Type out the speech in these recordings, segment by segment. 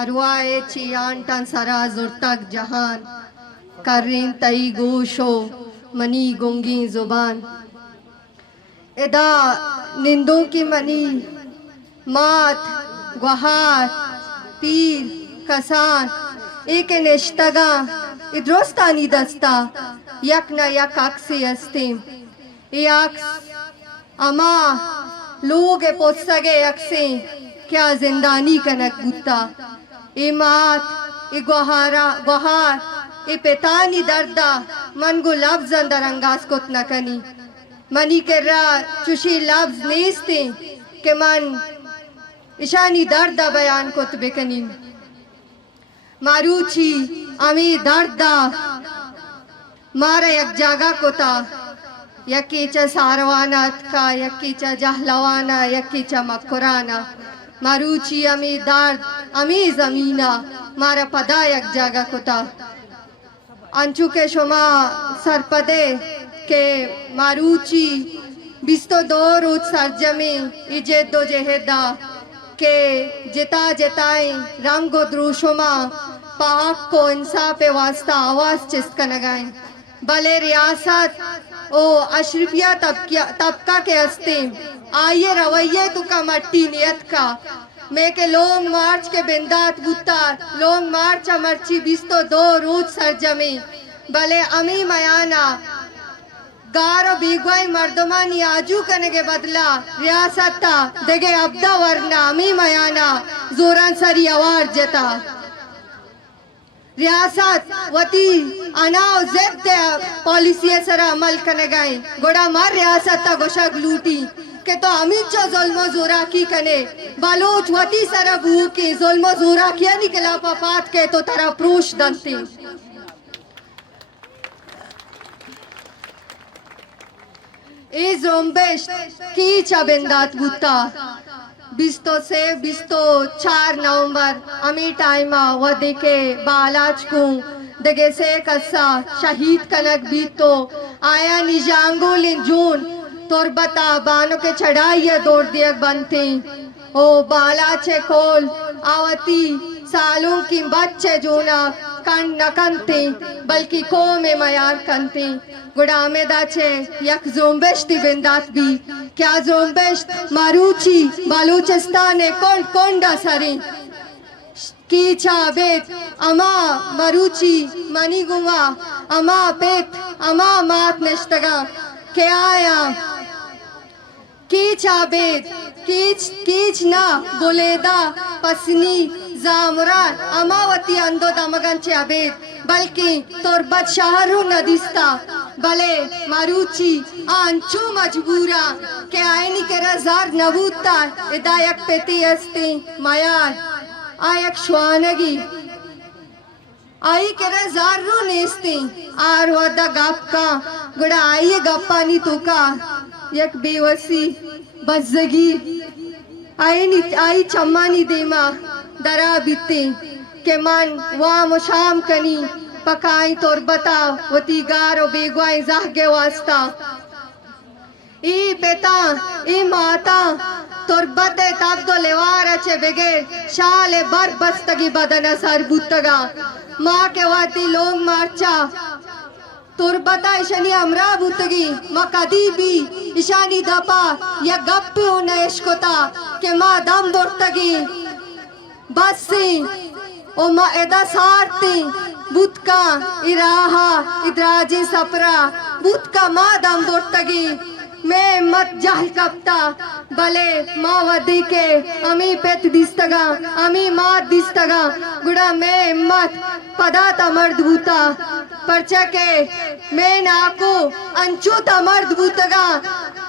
अरवाए चियांटन सरा जुर्तक जहान करीन तई गोशो मनी गुंगी जुबान एदा निंदों की मनी मात गुहार पीर कसान एक नेश्तगा इद्रोस्तानी दस्ता यक न यक अक्सी अस्तिम यक्स अमा लोग पोसगे यक्से क्या जिंदानी कनक गुत्ता ए मात ए गुहारा गुहार ए पेतानी दर्दा मन गो लफ्ज अंदर अंगास कोत न कनी मनी के रा चुशी लफ्ज नेस्ते के मन इशानी दर्दा बयान कोत बेकनी मारूची अमी दर्दा मारा यक जागा कोता यकीचा सारवानात का यकीचा जहलवाना यकीचा मकुराना मारूची अमी दर्द अमी जमीना मारा पदा यक जागा कोता अंचु के शुमा सरपदे के मारूची बिस्तो दो रोज सरजमी इजे दो जेहेदा के जिता जिताए रंगो द्रुशुमा पाक को इंसाफ वास्ता आवाज चिस्का लगाए भले रियासत ओ अशरफिया तबका के हस्ते आइए रवैये तुका मट्टी नियत का मैं के लोंग मार्च के बिंदात बुत्ता लोंग मार्च अमरची बिस्तो दो रोज सरजमी भले अमी मयाना गारो बीगवाई मर्दमानी आजू करने के बदला रियासत था देगे अब्दा वरना अमी मयाना जोरान सरी आवार जता रियासत वती अनाव ज़ब्त पॉलिसी सरा अमल करने गए गोड़ा मार रियासत ता गोशक लूटी के तो अमित चो जुल्मो जोरा की कने बालोच वती सरा बू के जुल्मो जोरा किया निकला पापात के तो तरा प्रोश दंती ए ज़ोंबेश की चबिंदात बुता बिस्तो से बिस्तो 4 नवंबर अमी टाइमा व देखे बालाच को दगे से कस्सा शहीद कनक बीतो आया निजांगो लिन जून तोरबता बानो के चढ़ाइया दौड़ दिया बनते ओ बालाचे कोल आवती सालों की बच्चे जोना कन न कंते बल्कि को में मयार कंते गुड़ा में दाचे यक ज़ोंबेश बिंदात भी क्या ज़ोंबेश मारूची बालूचिस्तान कौन कोंडा सरे की चाबेत अमा मारूची मनी गुवा अमा पेत अमा मात निश्तगा के आया की चाबेत कीच ना बोलेदा पसनी जामरान अमावती अंदो दमगंचे अबेद बल्कि तोरबत शहरों नदिस्ता भले मारूची आंचो मजबूरा के आयनी के रजार नबूता इदायक पेती अस्ते मयार आयक श्वानगी आई के रजार रो नेस्ते आर वदा गप्पा गुड़ा आइए गप्पानी तुका यक बेवसी बज्जगी आई चम्मानी देमा दरा बीते के मन वाम शाम कनी पकाई तोर बता वती गारो बेगवाई जागे वास्ता ई पेता ई माता तोर बते तब तो लेवार अच्छे बेगे शाले बर बस्तगी बदन सर बुतगा माँ के वाती लोग मार्चा तोर बता ईशानी अमरा बुतगी माँ कदी भी ईशानी दपा या गप्पे हो नयशकोता के माँ दम बोर्तगी बस से ओ माँ एदा सारती बुतका इराहा इद्राजी सपरा बुतका माँ दम बोर्तगी मैं मत जाहि कप्ता भले माँ वदी के अमी पेत दिस्तगा अमी मात दिस्तगा गुड़ा मैं मत पदा तमर्द भूता परचा के मैं नाको अंचो तमर्द भूतगा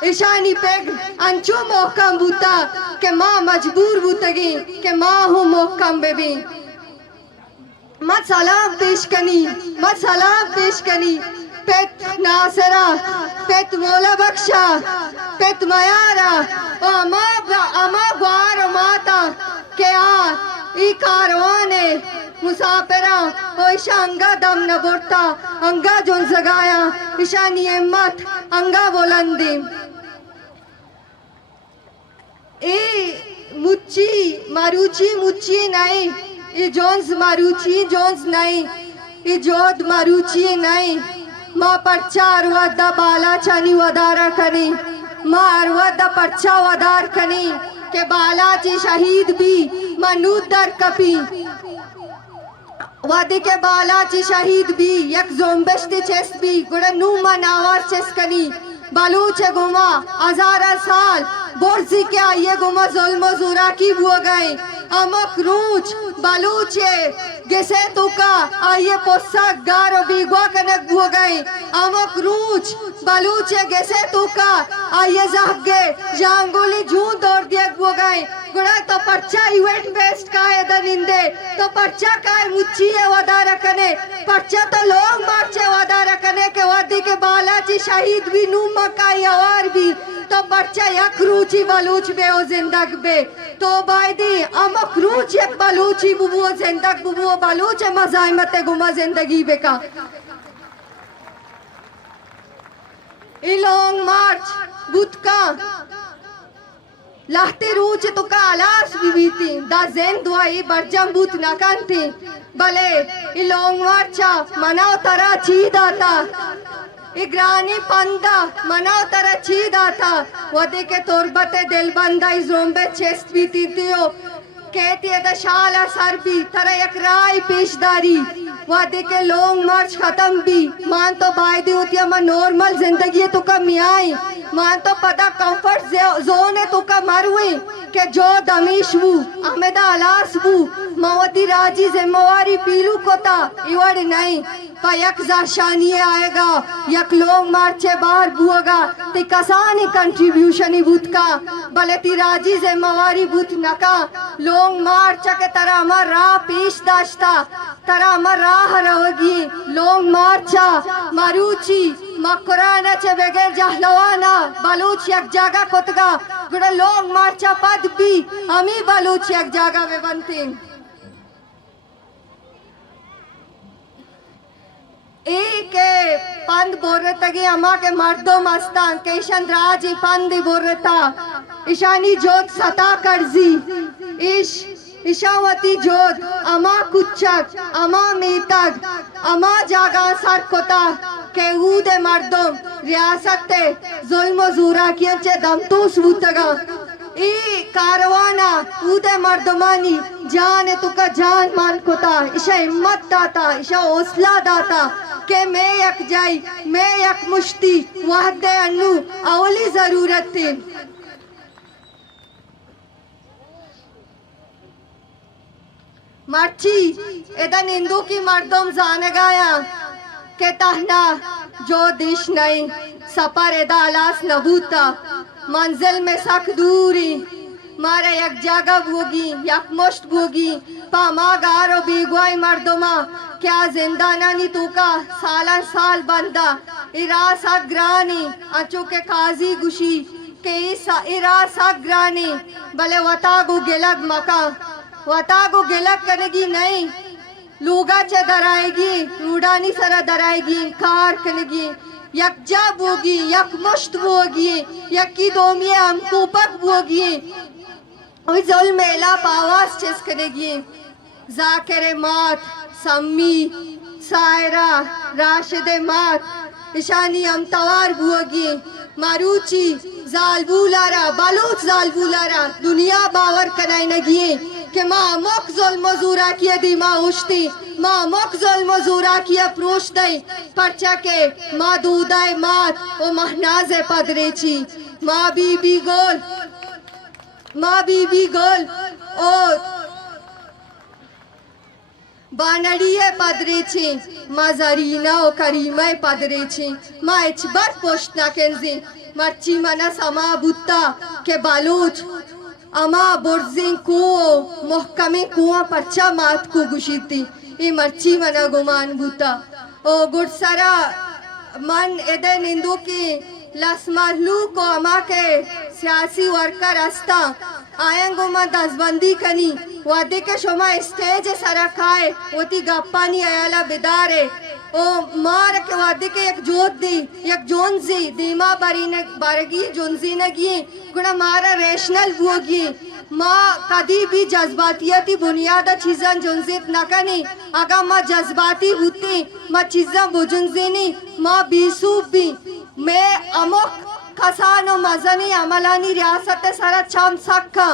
ईशानी पेग अंचो मोहकम भूता के माँ मजबूर भूतगी के माँ हूँ मोहकम बेबी मत सलाम पेश कनी पेत नासरा पेत मोला बख्शा पेत मयारा अमा ग्वार माता के आ ई कारवाने मुसाफिरा ओ ईशा अंगा दम न बोरता अंगा जोन जगाया ईशानी हिम्मत अंगा बुलंदी ए मुच्ची मारूची मुच्ची नहीं i Jones Maruchi Jones नहीं i Jod Maruchi नहीं ma parcha arwada bala chani wadara kani ma arwada parcha wadar kani ke bala chi shahid bi manudar kapi वादी के बाला ची शहीद भी एक जोम्बेश्ती चेस भी गुड़ा नूमा नावार चेस कनी बालूचे गुमा हजारा साल बोर्जी के आये गुमा जुल्म जुरा की बुआ गए अमक रूच बालूचे गेसे तुका आये पोसा गारो बीगवा कनक बुआ गए अमक रूच बालूचे गेसे तुका आये जागे जांगोली जून दौड़ दिया बुआ गए गुड़ा तो पर्चा इवेंट बेस्ड का है दनिंदे तो पर्चा का है मुच्ची है वादा कने पर्चा तो लोग मार्चे वादा कने के वादी के बालाजी शहीद भी नूमा का यार भी तो पर्चा यक रूची बलूच बे ओ जिंदग बे तो बायदी अमक रूच यक बलूची बुबुओ जिंदग बुबुओ बलूच मजाइमत गुमा जिंदगी बे का इलोंग मार्च बुतका lahti ruche to ka alas bibiti da zen duai barjam but nakanti bale ilong marcha manao tara chi data igrani panda manao tara chi data wade ke torbate delbanda izombe chest biti tio कहती है शाला sir भी तरह एक राय पेशदारी वादे के long मार्च खत्म भी मान तो बायदी होती है नॉर्मल जिंदगी तो का मियाई मान तो पता कंफर्ट जोन है तो का मरुए के जो दमीश वो अहमदा अलास वो मवती राजी जिम्मेवारी पीलू कोता इवड़ नहीं पर यक जाशानी आएगा यक लॉन्ग मार्चे बाहर बुआगा ते कसानी कंट्रीब्यूशन ही बुत का भले ती राजी जिम्मेवारी बुत नका लॉन्ग मार्च के तरह हमार राह पेश दाश्ता तरह हमार राह रहोगी लॉन्ग मार्चा मारूची मकुराना चे बगैर जहलवाना बलूच एक जगह कोतगा गुड़ा लॉन्ग मार्चा पद भी हमी बलूच एक जगह में बनते एक पंद बोल रहे थे कि अम्मा के मर्दों मस्तान केशन राजी पंद बोल रहे था ईशानी जोत सता करजी ईशावती जोत अमा कुच्चक अमा मीतक अमा जागा सर कोता के ऊदे मर्दों रियासत ते जुल्म ज़ूरा किया चे दमतूस वुतगा ई कारवाना ऊदे मर्दमानी जान तुका जान मान कोता ईशा हिम्मत दाता ईशा हौसला दाता के मैं यक जाई मैं यक मुश्ती वहदे अन्नू अवली जरूरत थी मर्ची इधर हिंदू की मर्दों जाने गाया के तहना जो दिश नहीं सपर एदा अलास नबूता मंजिल में सख दूरी मारे यक जगह भोगी यक मुश्त भोगी पामा गारो बीगवाई मर्दोमा क्या जिंदा नानी तुका साला साल बंदा इरासा ग्रानी अचो के काजी गुशी के इरासा ग्रानी भले वतागु गिलग मका वतागु गिलग करेगी नहीं लूगा चे दराएगी रूडानी सरा दराएगी कार करेगी यकजा बोगी यक मुश्त बोगी यकी दोमिये हम कुपक बोगी और जल मेला पावास चेस करेगी जाकिर मात सम्मी सायरा राशिदे मात ईशानी हम तवार बोगी मारूची जालबुलारा बलूच जालबुलारा दुनिया बावर कराई नगी कि माँ मोक जोल मजूरा किया दी माँ उश्ती माँ मोक जोल मजूरा किया प्रोश दई परचा के माँ दूदाय मात ओ महनाजे पदरेची माँ बीबी गोल ओ बानड़िये पदरेची माँ जरीना ओ करीमे पदरेची माँ इचबर पोष्टना केंजी मर्ची मना समा बुत्ता के बालूच अमा बोर्जिंग कुओ मोहकमे कुआ पर्चा मात को गुशीती ये मर्ची मना गुमान बुता ओ गुड़सरा मन एदे निंदू की लसमहलू को अमा के सियासी वर्कर अस्ता आयंगो मा दसबंदी कनी वादे के शोमा स्टेज सरा खाए वोती गप्पानी आयाला बिदारे ओ मार के वादे के एक जोत दी एक जोनजी दीमा बारी ने बारगी जोनजी ने गी गुना मारा रेशनल बुओगी माँ कभी भी जज्बातियती बुनियादा चीज़ां जुनजित न कनी अगर माँ जज्बाती होती माँ चीज़ां बुजुनजिनी माँ बीसूब भी मैं अमुक कसानो मजनी अमलानी रियासत सारा चम सक्का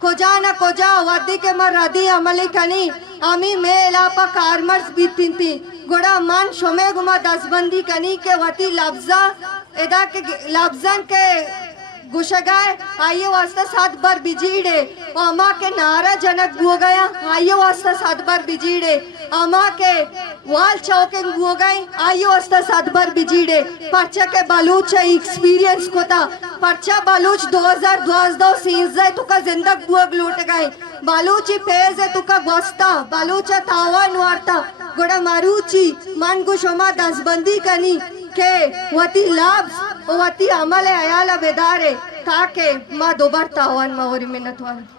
कोजा न कोजा वद्दी के माँ रदी अमली कनी अमी मैं इलापा कारमर्स बीतींती गोड़ा मन शोमे गुमा दसबंदी कनी के वती लफ्जा एदा के लफ्जन के गुशगाय आइए वास्ता 7 बार बिजीड़े अमा के नारा जनक हो गया आइए वास्ता 7 बार बिजीड़े अमा के वाल चौकिंग हो गई आइए वास्ता 7 बार बिजीड़े पर्चा के बलूच एक्सपीरियंस को था पर्चा बलूच 2012 सीज़ तुका जिंदग बुअग लूट गए बलूची पेज है तुका गोस्ता बलूचा तावन वार्ता गोड़ा मारूची मन को शोमा दसबंदी कनी के वती लाभ वती अमल अयाला बेदारे ताके माँ दोबार तावन मावरी मिन्नत वाला